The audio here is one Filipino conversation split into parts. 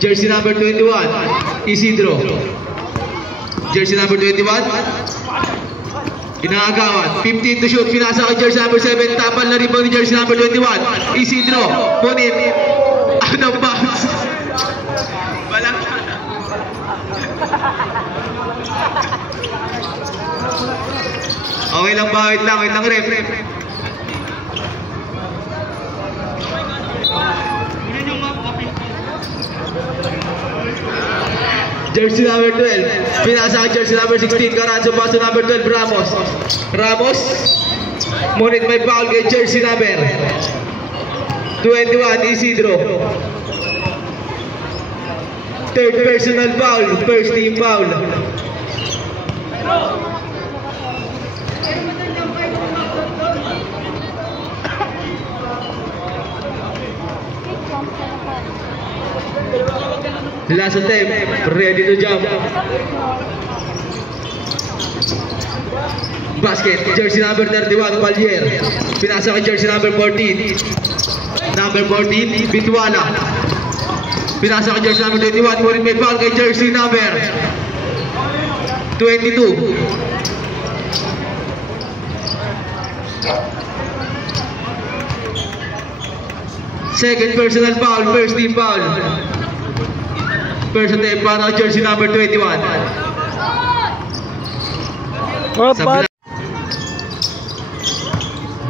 Jersey number 21, Isidro. Jersey number 21. Inaagawan, 15 to shoot, pinasa kay jersey number 7, tapal na rebound ni jersey number 21, Isidro, punit, out of bounds. Walang okay lang ba? Wait lang ref. Jersey number 12, pinasa kay jersey number 16, Caranzo, paso number 12, Ramos, ngunit may foul kay jersey number 21, Isidro. Third personal foul, first team foul. Last attempt, ready to jump. Basket, jersey number 31, Pallier. Pinasa kay jersey number 14. Number 14, Bitwala. Pinasa kay jersey number 21, ngunit may foul kay jersey number 22. Second personal foul, first team foul. First attempt para jersey number 21.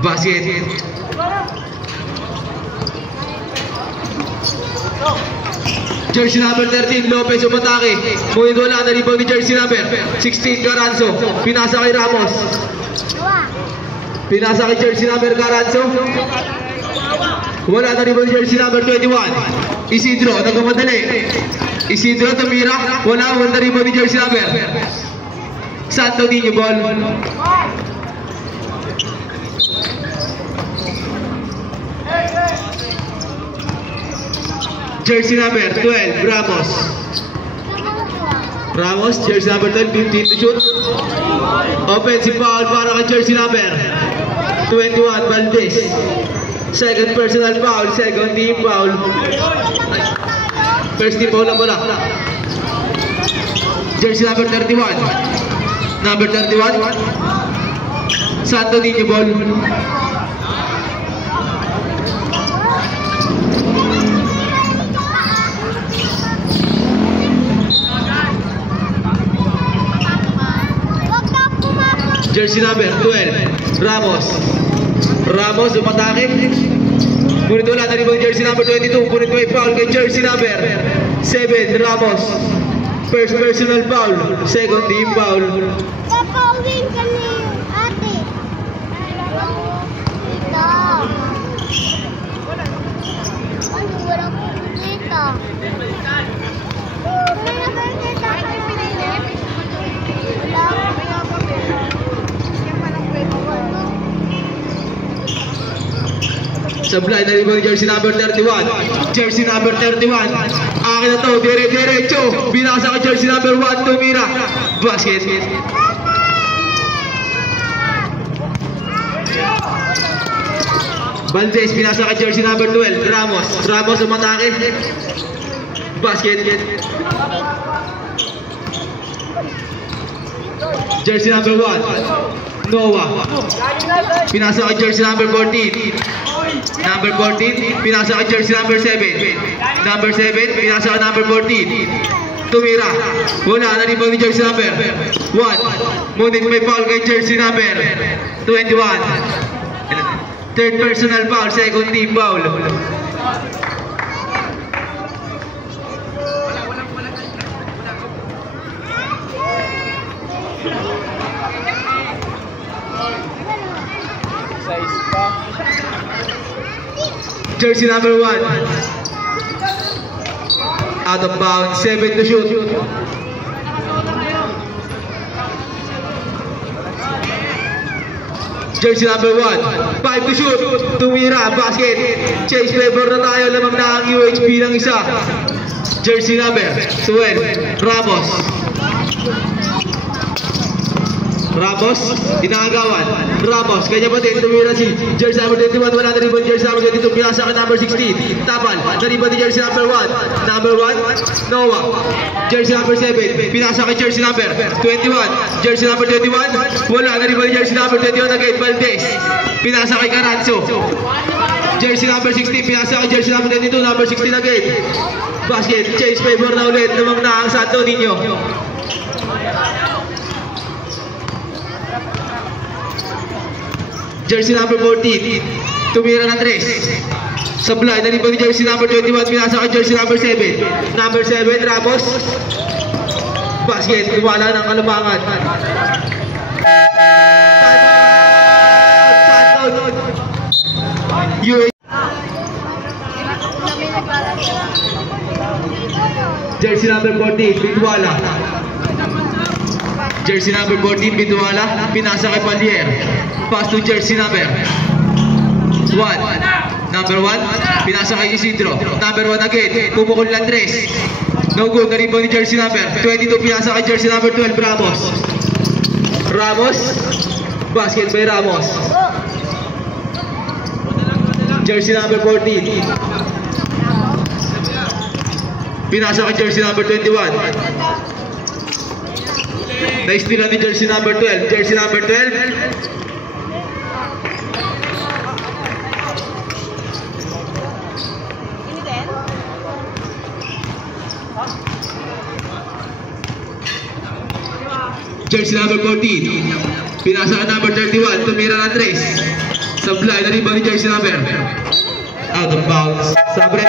Basket. Jersey number 13, Lopez umatake. Ngunit wala na rebound ni jersey number 16, Caranzo. Pinasa kay Ramos. Pinasa kay jersey number Caranzo. Wala na rebound ni jersey number 21. Isidro, nagmamadali. Isidro tumira, wala na rebound ni jersey number Santo Niño, ball. Jersey number 12, Ramos, jersey number 12, 15 to shoot. Offensive foul para kay jersey number 21, Valdez. Second personal foul, second team foul. First team foul lang muna. Jersey number 31. Number 31. Santo Niño, ball. Jersey number 12, Ramos umatake. Ngunit wala na rebound jersey number 22. Ngunit may foul kay jersey number 7, Ramos. First personal foul, second team foul. Papawin ka ni ate. Wala ko dito. Sablay na rebound jersey number 31. Jersey number 31. Akin na to, dire-diretso. Binasa ka jersey number 1, tumira. Basket. Valdez, binasa ka jersey number 12. Ramos umatake. Basket. Jersey number 1, Noah. Pinasa ka jersey number 14. Number 14, pinasa ka jersey number 7. Number 7, pinasa ka number 14. Tumira. Wala na rebound ni jersey number 1. Ngunit may foul kay jersey number 21. Third personal foul, second team foul. Jersey number 1. Out of bounds, 7 to shoot. Jersey number 1, 5 to shoot. Tumira, basket. Chase flavor na tayo, lamang na ang UHP ng isa. Jersey number 12, Ramos. Ramos, inaagawan. Ramos, kanya pa din, tumira si jersey number 21, wala na rebound jersey number 22, pinasa ka number 16. Tapal, na-rebound ni jersey number 1. Number 1, Noah. Jersey number 7, pinasa ka jersey number 21. Jersey number 21, wala na rebound jersey number 21 again, Valdez. Pinasa kay Caranzo. Jersey number 16, pinasa kay jersey number 22, number 16 again. Basket, change favor na ulit, namang na ang Santo Niño. Jersey number 14, tumira ng 3. Sablay, nalibang ni jersey number 21, pinasa kay jersey number 7. Number 7, Ramos. Basket, lumala ng Kalumangan. Jersey number 14, Bidwala. Jersey number 14, Bidwala. Pinasa kay Palier. Pass to jersey number 1. Number 1, pinasa kay Isidro. Number 1 again, pumukul ng 3. No good, na-rebound ni jersey number 22, pinasa kay jersey number 12, Ramos. Ramos, basket by Ramos. Jersey number 14, pinasa kay jersey number 21. Na-steal ni jersey number 12. Jersey number 12, jersey number 14, pinasa ka number 31, tumira ng 3. Sablay, na-rebound ni jersey number. Out of bounds. Sabre.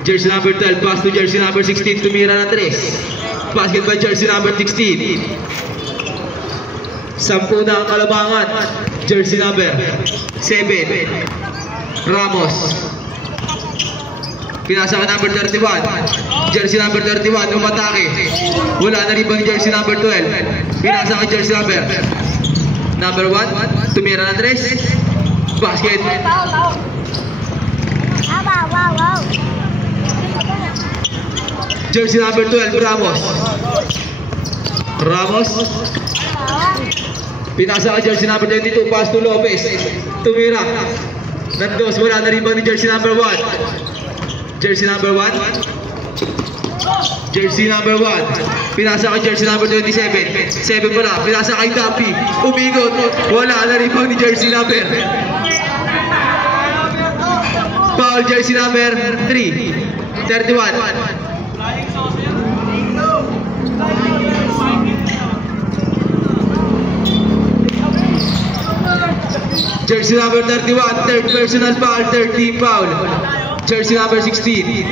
Jersey number 12, pass to jersey number 16, tumira ng 3. Basket by jersey number 16. 10 na ang Kalamangan. Jersey number 7, Ramos. Pinasa ka number 31. Jersey number 31, umatake. Wala na rebound jersey number 12. Pinasa ka jersey number 1, tumira ng 3. Basket. Jersey number 12, Ramos. Ramos. Pinasa ka jersey number 22, pass to Lopez. Tumira. Nandos, wala na rebound ni jersey number 1. Jersey number 1. Jersey number 1. Pinasa ka jersey number 27. 7 pala. Pinasa kay Dapi. Umigot. Wala na rebound ni jersey number. Foul jersey number 3. 31. Jersey number 31, third personal foul, third team foul. Jersey number 16.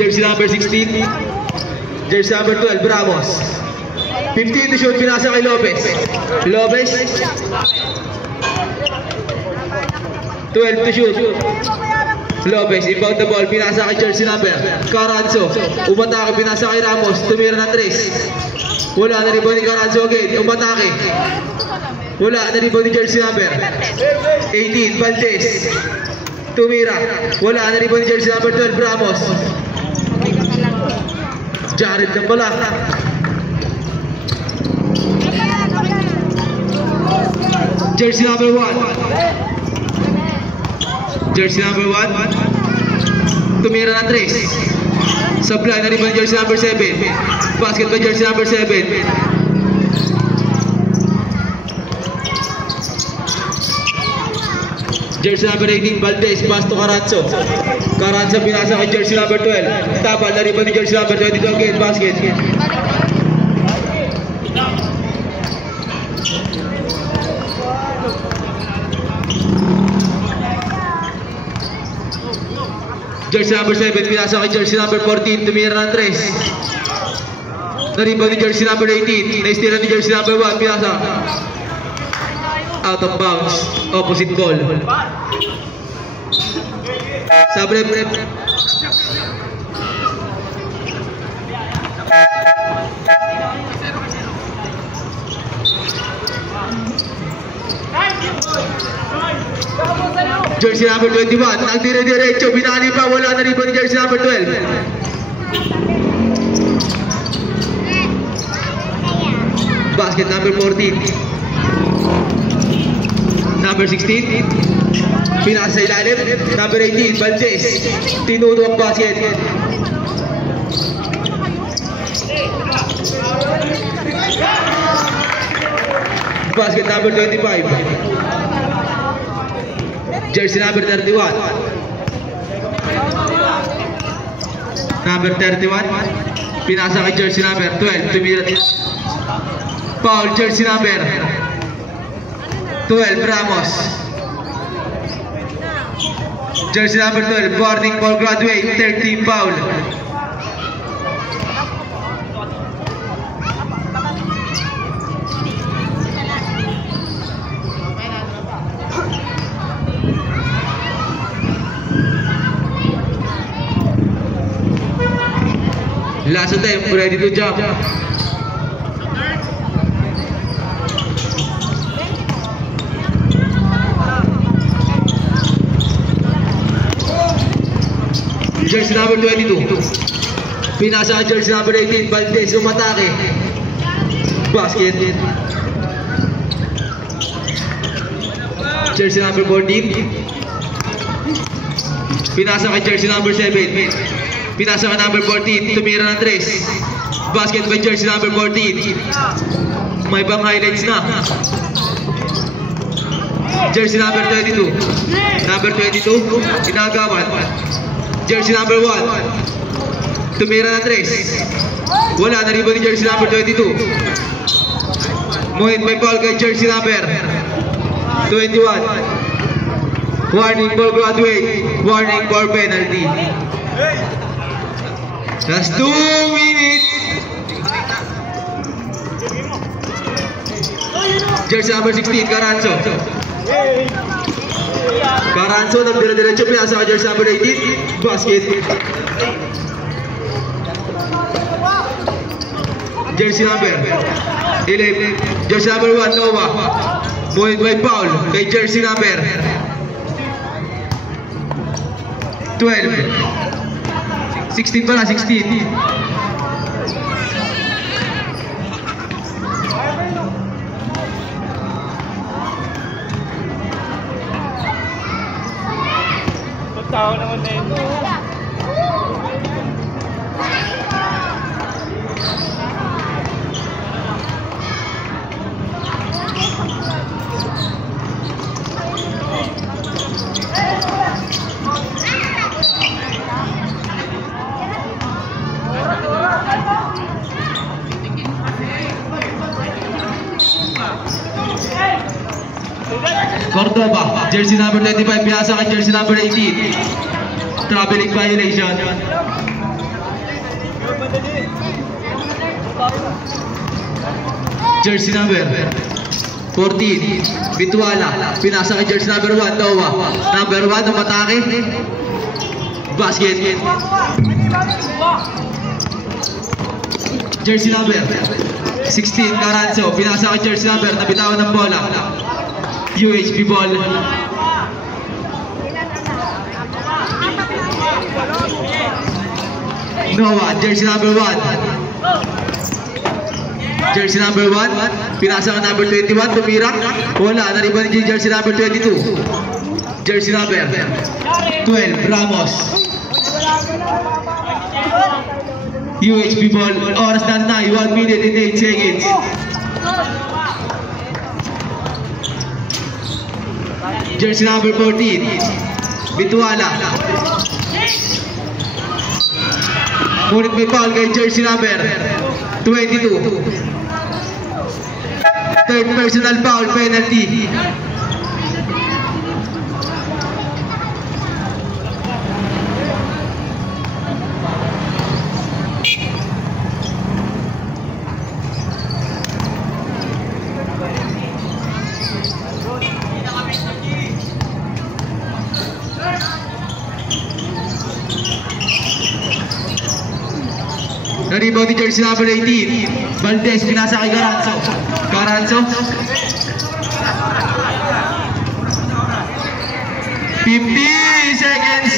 Jersey number 16. Jersey number 12, Ramos. 15 to shoot, pinasa kay Lopez. Lopez. 12 to shoot. Lopez, inbound the ball, pinasa kay jersey number Caranzo. Umatake, pinasa kay Ramos, tumira ng 3. Wala na rebound ni Caranzo again, umatake. Wala na rebound ni jersey number 18, Valdez. Tumira, wala na rebound ni jersey number 12, Ramos. Jared na pala. Jersey number 1. Jersey number 1. Tumira ng 3. Supply na rebound jersey number 7. Basket by jersey number 7. Jersey number 18, Valdez, pass to Caranzo. Caranzo pinasa kay jersey number 12. Tapal na rebound ni jersey number 22 again, basket. Jersey number 7, pinasa kay jersey number 14, tumira ng 3. Na-rebound ni jersey number 18, na-steal ni jersey number 1, pinasa. Out of bounds, opposite goal. Sabre, Jersey number 21, nagdire-diretso, binali pa, wala na rin ni jersey number 12. Basket number 14. Number 16, pinasa sa ilalim. Number 18, Valdez, tinudo ang basket. Basket number 25. Jersey number 31. Number 31. Pinasa kay jersey number 12. Tumira. Foul jersey number 12. Ramos. Jersey number 12. Warning for graduate. 13 foul. Last attempt, ready to jump. Jersey number 22. Pinasa ang jersey number 18. Valdez umatake. Basket. Jersey number 14. Pinasa kay jersey number 7. Pinasa ka number 14, tumira ng 3. Basket by jersey number 14. May bang highlights na. Jersey number 22. Number 22, inagawan. Jersey number 1. Tumira ng 3. Wala na rin ni jersey number 22. Muhit may foul kay jersey number 21. Warning for graduate. Warning for penalty. Just 2 minutes. Jersey number 16, Caranzo. Caranzo, nagdira-diretso, pinasa ka jersey number 18. Basket. Jersey number 11. Jersey number 1, Nova. Muhit by foul kay jersey number 12. 16 pala, 16. Tao naman na ito. Cordoba, jersey number 25, pinasa kay jersey number 18. Traveling violation. Jersey number 14, Bituala, pinasa kay jersey number 1, Noah. Number 1, umatake. Basket. Jersey number 16, Caranzo, pinasa kay jersey number, nabitawan ng bola. UHB ball. Noah, jersey number 1. Jersey number 1, pinasa ka number 21, tumira. Wala, nariban ni jersey number 22. Jersey number 12, Ramos. UHB ball, oras na 1 minute and 8 seconds. Jersey number 14, Bituala. Ngunit may foul kay jersey number 22. Third personal foul, penalty. Rebound ni jersey number 18. Valdez, pinasa kay Caranzo. Caranzo. 15 seconds.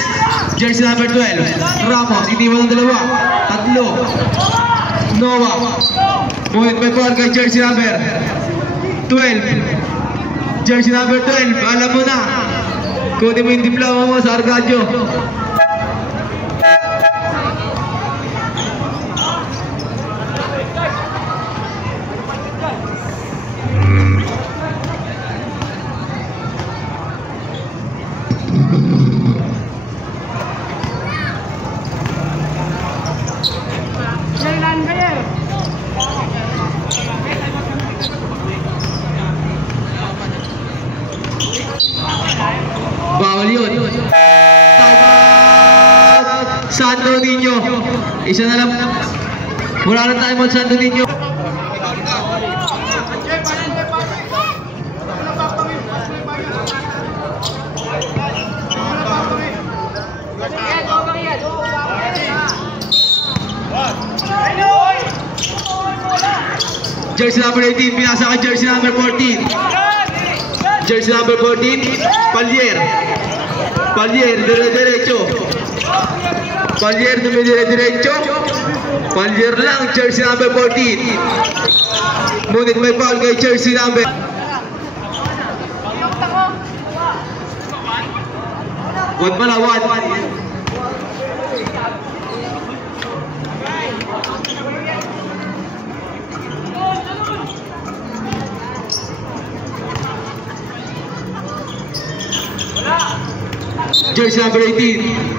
Jersey number 12. Ramos, iniwan ng dalawa. Tatlo. Noah. Ngunit may foul kay jersey number 12. Jersey number 12. Alam mo na. Kunin mo yung diploma mo sa Arcadio. Bawal yun. Timeout! Santo Niño. Isa na lang. Wala na timeout, Santo Niño. Jersey number 18, pinasa kay jersey number 14. Jersey number 14, Pallier. Pallier, dire-diretso. Pallier, dire-diretso. Pallier lang, jersey number 14. Ngunit may foul kay jersey number. Wad pala, wad. Jersey number 18.